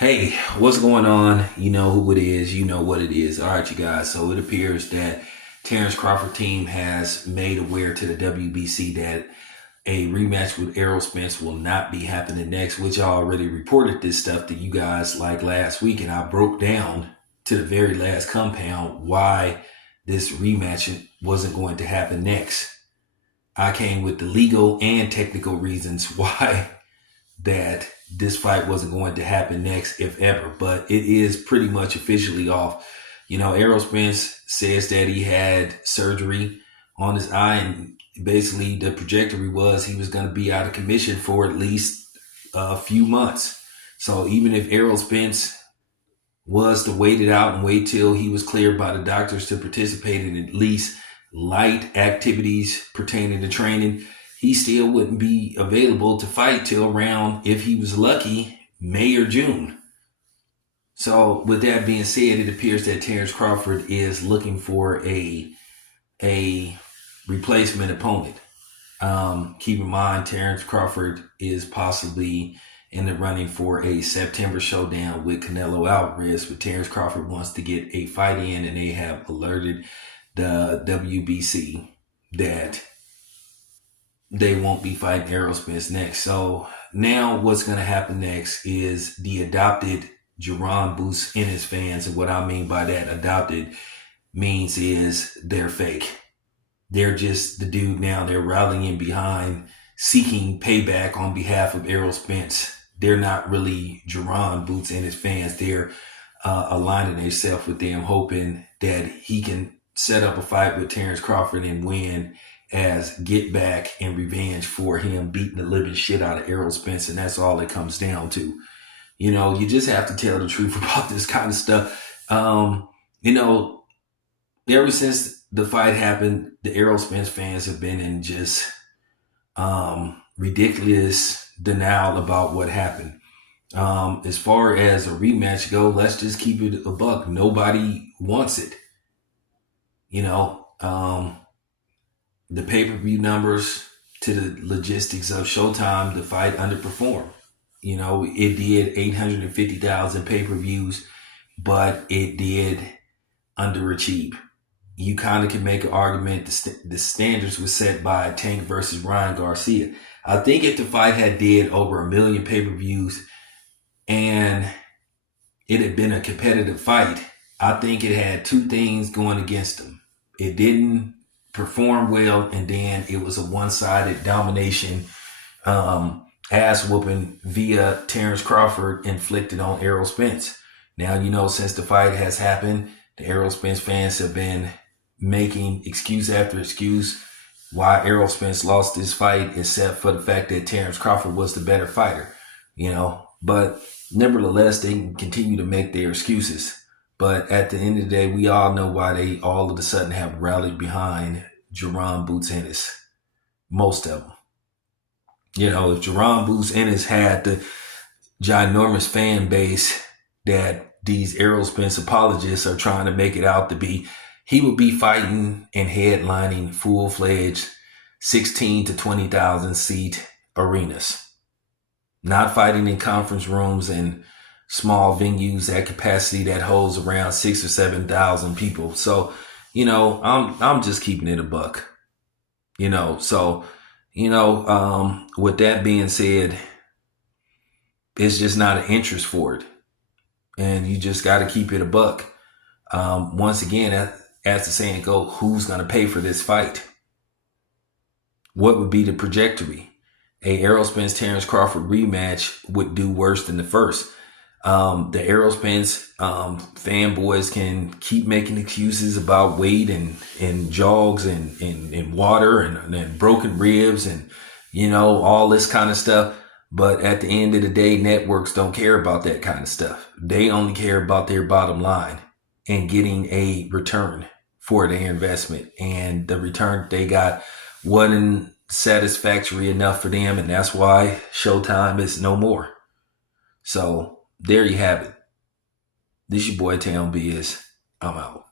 Hey, what's going on? You know who it is. You know what it is. All right, you guys. So it appears that Terence Crawford team has made aware to the WBC that a rematch with Errol Spence will not be happening next, which I already reported this stuff to you guys like last week, and I broke down to the very last compound why this rematch wasn't going to happen next. I came with the legal and technical reasons why that this fight wasn't going to happen next, if ever, but it is pretty much officially off. You know, Errol Spence says that he had surgery on his eye, and basically the trajectory was he was going to be out of commission for at least a few months. So even if Errol Spence was to wait it out and wait till he was cleared by the doctors to participate in at least light activities pertaining to training, he still wouldn't be available to fight till around, if he was lucky, May or June. So with that being said, it appears that Terence Crawford is looking for a replacement opponent. Keep in mind, Terence Crawford is possibly in the running for a September showdown with Canelo Alvarez, but Terence Crawford wants to get a fight in, and they have alerted the WBC that they won't be fighting Errol Spence next. So now what's going to happen next is the adopted Jerron Boots Ennis fans. And what I mean by that adopted means is they're fake. They're just the dude now. They're rallying behind, seeking payback on behalf of Errol Spence. They're not really Jerron Boots Ennis fans. They're aligning themselves with them, hoping that he can set up a fight with Terence Crawford and win as get back and revenge for him beating the living shit out of Errol Spence. And that's all it comes down to. You know, you just have to tell the truth about this kind of stuff. You know, ever since the fight happened, the Errol Spence fans have been in just ridiculous denial about what happened. As far as a rematch go, let's just keep it a buck. Nobody wants it. You know, the pay-per-view numbers to the logistics of Showtime, the fight underperformed. You know, it did 850,000 pay-per-views, but it did underachieve. You kind of can make an argument the standards were set by Tank versus Ryan Garcia. I think if the fight had did over 1 million pay-per-views and it had been a competitive fight, I think it had two things going against them. It didn't perform well, and then it was a one-sided domination ass whooping via Terence Crawford inflicted on Errol Spence. Now, you know, since the fight has happened, the Errol Spence fans have been making excuse after excuse why Errol Spence lost this fight, except for the fact that Terence Crawford was the better fighter, you know. But nevertheless, they can continue to make their excuses. But at the end of the day, we all know why they all of a sudden have rallied behind Jerron Boots Ennis. Most of them. You know, if Jerron Boots Ennis had the ginormous fan base that these Errol Spence apologists are trying to make it out to be, he would be fighting and headlining full-fledged 16 to 20,000 seat arenas. Not fighting in conference rooms and small venues at capacity that holds around 6,000 or 7,000 people. So, you know, I'm just keeping it a buck. You know, so, you know, with that being said, it's just not an interest for it. And you just got to keep it a buck. Once again, as the saying goes, who's going to pay for this fight? What would be the trajectory? A Errol Spence Terence Crawford rematch would do worse than the first. The Errol Spence fanboys can keep making excuses about weight and jogs and water and broken ribs and, you know, all this kind of stuff. But at the end of the day, networks don't care about that kind of stuff. They only care about their bottom line and getting a return for their investment. And the return they got wasn't satisfactory enough for them. And that's why Showtime is no more. So there you have it. This your boy Town Biz. I'm out.